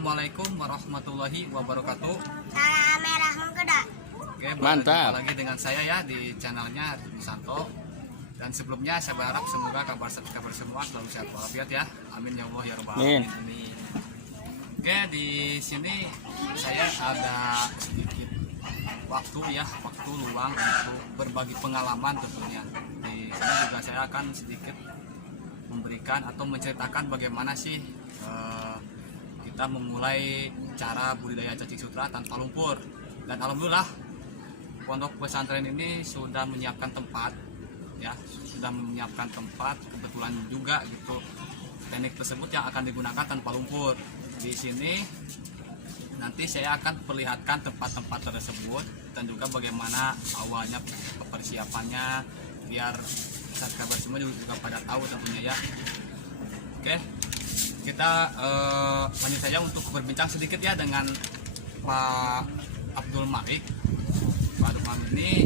Assalamualaikum warahmatullahi wabarakatuh. Salam merah mengkedak. Oke, mantap. berjumpa lagi dengan saya ya di channelnya Santo. Dan sebelumnya saya berharap semoga kabar semua selalu sehat walafiat ya. Amin ya Allah ya rabbal Amin. alamin. Oke, di sini saya ada sedikit waktu luang untuk berbagi pengalaman tentunya. Di sini juga saya akan sedikit memberikan atau menceritakan bagaimana sih kita memulai cara budidaya cacing sutra tanpa lumpur. Dan alhamdulillah pondok pesantren ini sudah menyiapkan tempat ya, kebetulan juga gitu teknik tersebut yang akan digunakan tanpa lumpur. Di sini nanti saya akan perlihatkan tempat-tempat tersebut dan juga bagaimana awalnya persiapannya biar sahabat semua juga pada tahu tentunya ya. Oke, kita lanjut saja untuk berbincang sedikit ya dengan Pak Abdul Malik. Pak Abdul Malik ini,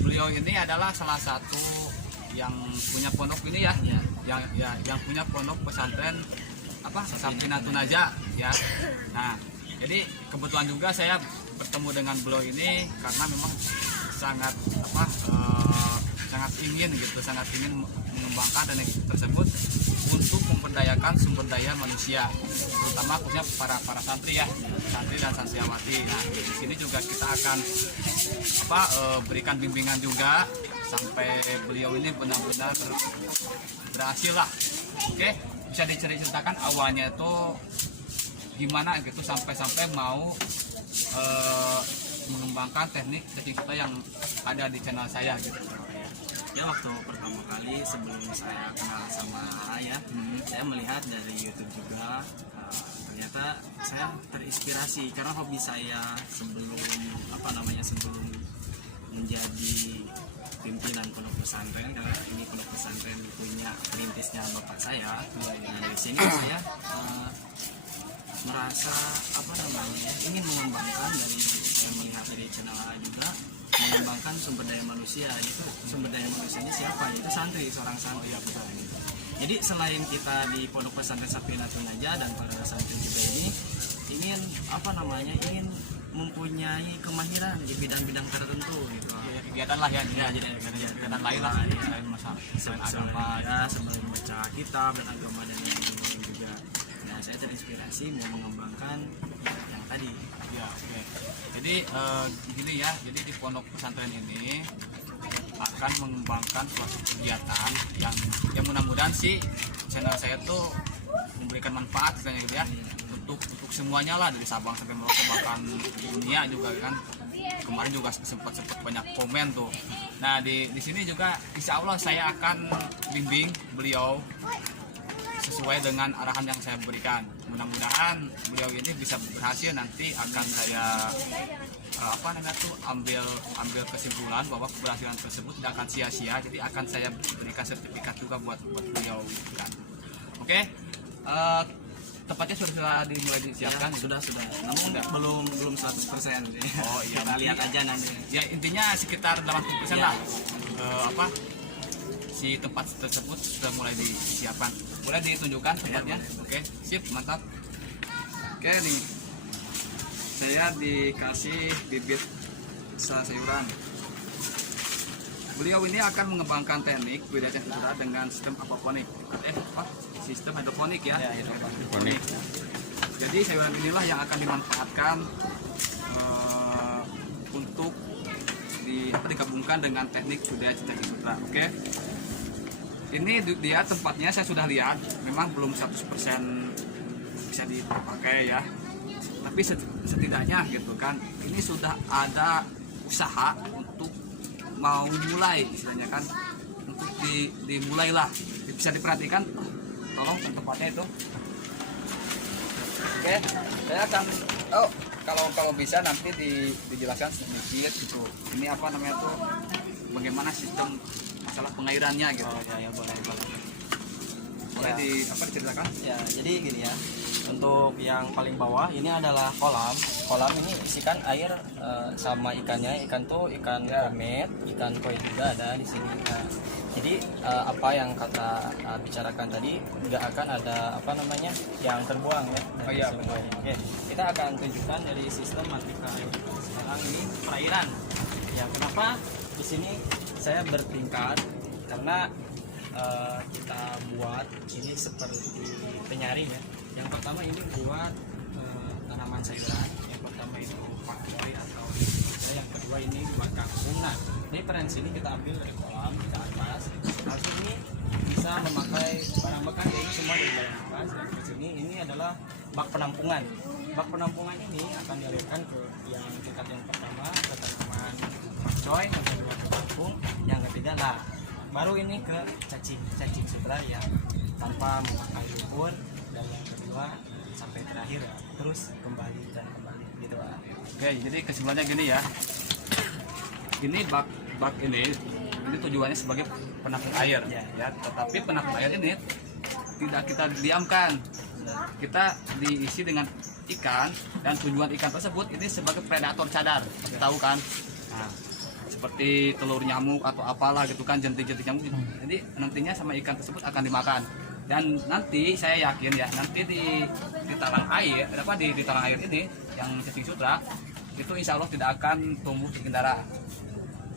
beliau ini adalah salah satu yang punya pondok ini ya, yang punya pondok pesantren Safinatun Najah ya. Nah, jadi kebetulan juga saya bertemu dengan beliau ini karena memang sangat ingin mengembangkan teknik tersebut untuk memberdayakan sumber daya manusia, terutama khususnya para santri ya, santri dan santriwati. Nah, di sini juga kita akan berikan bimbingan juga sampai beliau ini benar-benar berhasil lah. Oke, bisa diceritakan awalnya itu gimana gitu sampai mau mengembangkan teknik cacing sutra yang ada di channel saya gitu. Ya, waktu pertama kali sebelum saya kenal sama Raya, saya melihat dari YouTube juga. Ternyata saya terinspirasi karena hobi saya sebelum menjadi pimpinan pondok pesantren, karena ini pondok pesantren punya perintisnya bapak saya. Nah, dari sini saya merasa ingin mengembangkan, dari saya melihat dari channel A juga mengembangkan sumber daya manusia. Itu sumber daya manusianya siapa? Itu seorang santri ya betul. Jadi selain kita di pondok pesantren Safinatun Najah dan para santri juga ini ingin mempunyai kemahiran di bidang-bidang tertentu gitu. Ya, kegiatan lah ya, jadi kegiatan lain lah selain masalah selain agama ya, selain membaca kitab dan agama dan lain-lain juga. Nah, saya terinspirasi mau mengembangkan yang tadi. Ya, oke. Jadi gini ya, jadi di pondok pesantren ini akan mengembangkan suatu kegiatan yang mudah-mudahan sih channel saya tuh memberikan manfaat gitu ya untuk semuanya lah, dari Sabang sampai Merauke bahkan dunia juga kan. Kemarin juga sempat banyak komen tuh. Nah, di sini juga insya Allah saya akan bimbing beliau sesuai dengan arahan yang saya berikan. Mudah-mudahan beliau ini bisa berhasil. Nanti akan saya ambil kesimpulan bahwa keberhasilan tersebut tidak akan sia-sia. Jadi akan saya berikan sertifikat juga buat beliau kan. Oke, tempatnya sudah dimulai disiapkan. Ya, sudah. Namun belum 100%. Oh iya, kita lihat aja nanti. Ya, intinya sekitar 80% lah. Si tempat tersebut sudah mulai disiapkan. Boleh ditunjukkan tempatnya? Ya, oke, sip, mantap. Oke nih, saya dikasih bibit sayuran. Beliau ini akan mengembangkan teknik budidaya cacing sutra dengan sistem aquaponik. Sistem hidroponik ya. Hidroponik. Jadi sayuran inilah yang akan dimanfaatkan untuk digabungkan dengan teknik budidaya cacing sutra. Oke. Ini dia tempatnya saya sudah lihat, memang belum 100% bisa dipakai ya. Tapi setidaknya gitu kan, ini sudah ada usaha untuk mau mulai istilahnya kan, untuk dimulailah. Bisa diperhatikan, tolong tempatnya itu. Oke, saya akan kalau bisa nanti dijelaskan sedikit gitu. Ini tuh bagaimana sistem masalah pengairannya gitu. Ya, boleh. Boleh diceritakan? Ya, jadi gini ya. Untuk yang paling bawah ini adalah kolam. Kolam ini isikan air sama ikannya. Ikan tuh ikan komet, ikan koi juga ada di sini. Nah, Jadi apa yang kata bicarakan tadi nggak akan ada apa namanya yang terbuang ya. Oh iya, semuanya. Oke, kita akan tunjukkan dari sistem matrika sekarang ini perairan. Ya kenapa di sini saya bertingkat karena kita buat ini seperti penyaring ya. Yang pertama ini buat tanaman sayuran. Yang pertama itu pakcoy atau yang kedua ini buat kangkung. Nah, referensi ini kita ambil dari kolam ke atas. Langsung ini bisa memakai barang bekas ini semua dari barang bekas. Dan di sini ini adalah bak penampungan. Bak penampungan ini akan dialirkan ke yang tingkat yang pertama ke tanaman pakcoy, yang kedua ke kangkung, yang ketiga lah baru ini ke cacing sutra yang tanpa memakai lumpur, dan yang kedua sampai terakhir ya, terus kembali dan kembali gitu lah. Oke, jadi kesimpulannya gini ya. Ini bak ini tujuannya sebagai penampung air ya. Tetapi penampung air ini tidak kita diamkan. Kita diisi dengan ikan, dan tujuan ikan tersebut ini sebagai predator cadar. Tahu kan? Nah, seperti telur nyamuk atau apalah gitu kan, jentik-jentik nyamuk. Jadi nantinya sama ikan tersebut akan dimakan. Dan nanti saya yakin ya, nanti di talang air, di talang air ini yang cacing sutra itu insya Allah tidak akan tumbuh cacing darah.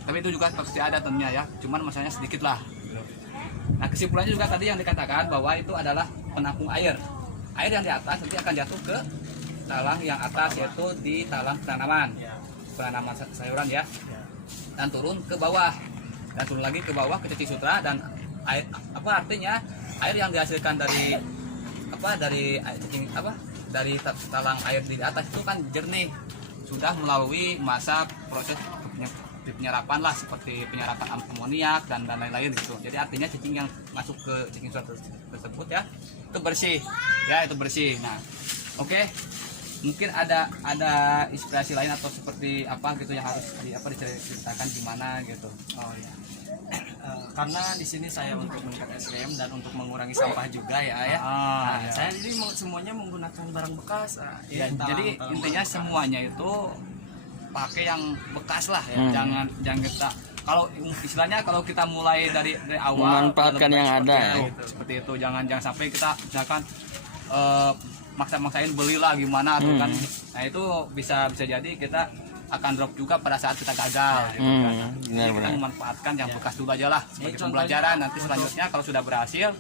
Tapi itu juga pasti ada tentunya ya, cuman masalahnya sedikit lah. Nah, kesimpulannya juga tadi yang dikatakan bahwa itu adalah penampung air. Air yang di atas nanti akan jatuh ke talang yang atas, yaitu di talang penanaman sayuran ya, dan turun ke bawah, dan turun lagi ke bawah ke cacing sutra. Dan air apa artinya air yang dihasilkan dari talang air di atas itu kan jernih, sudah melalui masa proses penyerapan lah, seperti penyerapan amoniak dan lain-lain gitu. Jadi artinya cacing yang masuk ke cacing sutra tersebut ya itu bersih ya, itu bersih. Nah, oke. Mungkin ada inspirasi lain atau seperti apa gitu yang harus diceritakan gimana gitu. Oh ya. Karena di sini saya untuk meningkatkan SDM dan untuk mengurangi sampah juga ya. Nah, Ya. saya jadi semuanya menggunakan barang bekas. Ya, jadi intinya semuanya itu pakai yang bekas lah ya. Jangan kita, kalau istilahnya kalau kita mulai dari awal memanfaatkan yang ada seperti itu. Jangan sampai kita misalkan maksa-maksain belilah gimana tuh kan. Nah, itu bisa jadi kita akan drop juga pada saat kita gagal gitu kan. Jadi kita memanfaatkan yang bekas dulu aja lah sebagai pembelajaran. Nanti selanjutnya kalau sudah berhasil,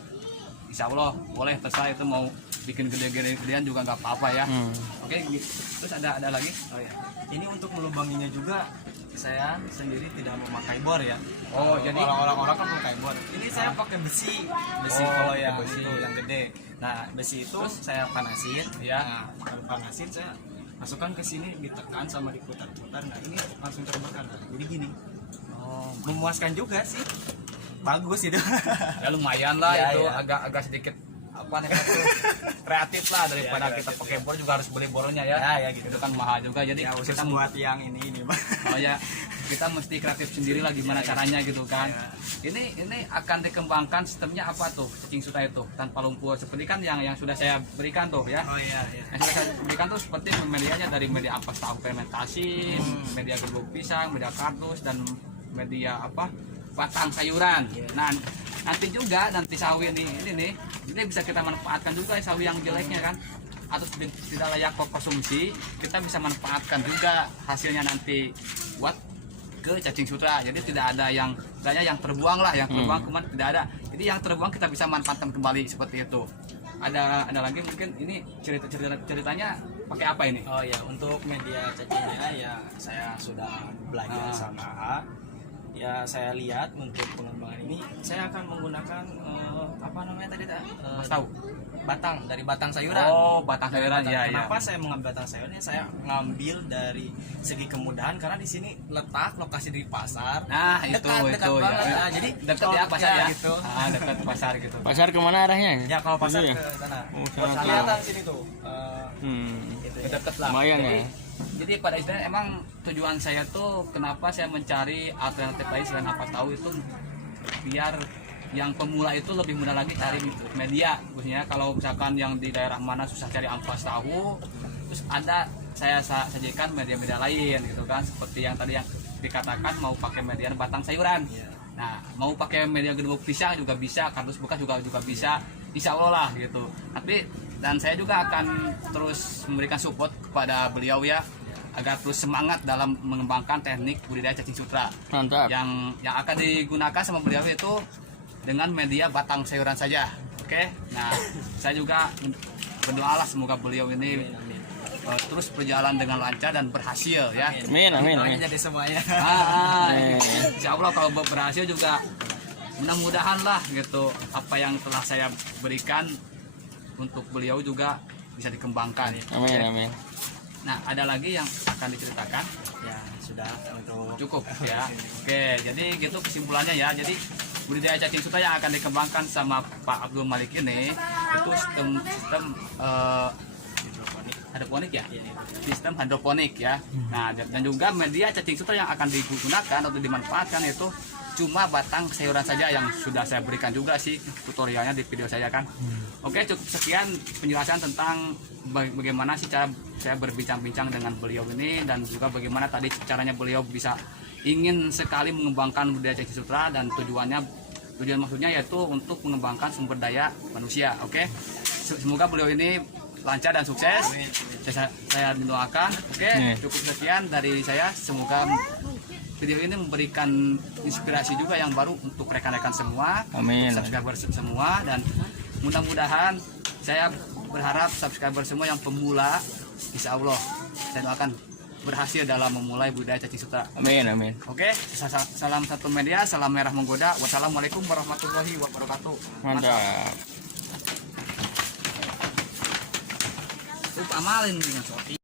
insya Allah boleh, terserah itu mau bikin gede-gedean juga nggak apa-apa ya. Oke, terus ada lagi. Oh ya. Ini untuk melubanginya juga saya sendiri tidak memakai bor ya. Oh, jadi orang-orang kan memakai bor. Ini saya pakai besi kalau yang besi. itu yang gede. Nah, besi itu saya panasin Ya. Nah, kalau panasin saya masukkan ke sini, ditekan sama diputar-putar. Nah, ini langsung terbakar. Nah, jadi gini. oh, Memuaskan juga sih. Bagus itu. ya lumayan lah Ya, itu ya. agak sedikit apa namanya tuh kreatif lah daripada Ya, kita kreatif, pakai bor juga harus beli bornya ya. Ya, gitu. Itu kan mahal juga, jadi Ya, khusus kita buat yang ini, Bang. oh ya, kita mesti kreatif sendiri lah gimana caranya gitu kan. Ini akan dikembangkan sistemnya apa tuh cacing sutra itu tanpa lumpur, seperti kan yang sudah saya berikan tuh ya. Oh iya, iya. Yang sudah saya berikan tuh seperti medianya dari media ampas tahu fermentasi, media gerbong pisang, media kardus, dan media batang sayuran. Nah, nanti sawi ini bisa kita manfaatkan juga sawi yang jeleknya kan, atau tidak layak konsumsi, kita bisa manfaatkan juga hasilnya nanti buat ke cacing sutra. Jadi tidak ada yang terbuang lah, yang terbuang kemana tidak ada. Jadi yang terbuang kita bisa manfaatkan kembali seperti itu. Ada lagi mungkin ini ceritanya pakai apa ini? Oh ya, untuk media cacingnya ya saya sudah belajar sama A. Ya saya lihat untuk pengembangan ini saya akan menggunakan apa namanya tadi Mas tahu? dari batang sayuran. Oh, batang sayuran ya. Kenapa saya mengambil batang sayurannya? Saya ngambil dari segi kemudahan karena di sini letak lokasi di pasar. Nah, dekat itu banget. ya. Nah, jadi dekat ya pasar ya. Gitu. Dekat pasar gitu. Pasar kemana arahnya? Ya kalau pasar Itu ya? ke sana. Oh, sana. Kelihatan sini tuh. Gitu ya. Dekat lah. Lumayan ya. Jadi pada istilahnya emang tujuan saya tuh kenapa saya mencari alternatif lain selain ampas tahu itu biar yang pemula itu lebih mudah lagi cari media. Khususnya kalau misalkan yang di daerah mana susah cari ampas tahu, terus ada saya sajikan media-media lain gitu kan, seperti yang tadi yang dikatakan mau pakai media batang sayuran. Nah, mau pakai media gedung pisang juga bisa, kardus bekas juga bisa, insya Allah lah gitu. Tapi dan saya juga akan terus memberikan support kepada beliau ya, agar terus semangat dalam mengembangkan teknik budidaya cacing sutra. Mantap. Yang akan digunakan sama beliau itu dengan media batang sayuran saja. Oke. Nah, saya juga berdoalah semoga beliau ini terus berjalan dengan lancar dan berhasil ya. Amin, amin, Doain amin. jadi semuanya. Insya Allah kalau berhasil juga mudah-mudahan lah gitu apa yang telah saya berikan untuk beliau juga bisa dikembangkan. Amin, amin. Nah, ada lagi yang akan diceritakan? Ya sudah untuk Cukup ya. Oke, jadi gitu kesimpulannya ya. Jadi budidaya cacing sutra yang akan dikembangkan sama Pak Abdul Malik ini itu sistem hidroponik ya, sistem hidroponik ya. Nah, dan juga media cacing sutra yang akan digunakan atau dimanfaatkan itu cuma batang sayuran saja yang sudah saya berikan juga sih tutorialnya di video saya kan. Oke, cukup sekian penjelasan tentang bagaimana sih cara saya berbincang-bincang dengan beliau ini dan juga bagaimana tadi caranya beliau bisa ingin sekali mengembangkan budidaya cacing sutra dan tujuan maksudnya yaitu untuk mengembangkan sumber daya manusia. Oke, semoga beliau ini lancar dan sukses. Saya mendoakan. Oke, cukup sekian dari saya. Semoga video ini memberikan inspirasi juga yang baru untuk rekan-rekan semua, Amin. subscriber semua, dan mudah-mudahan saya berharap subscriber semua yang pemula, insya Allah saya doakan berhasil dalam memulai budidaya cacing sutra. Amin, amin. Oke, salam satu media, salam merah menggoda. Wassalamualaikum warahmatullahi wabarakatuh. Mantap. Amalin dengan Sofi.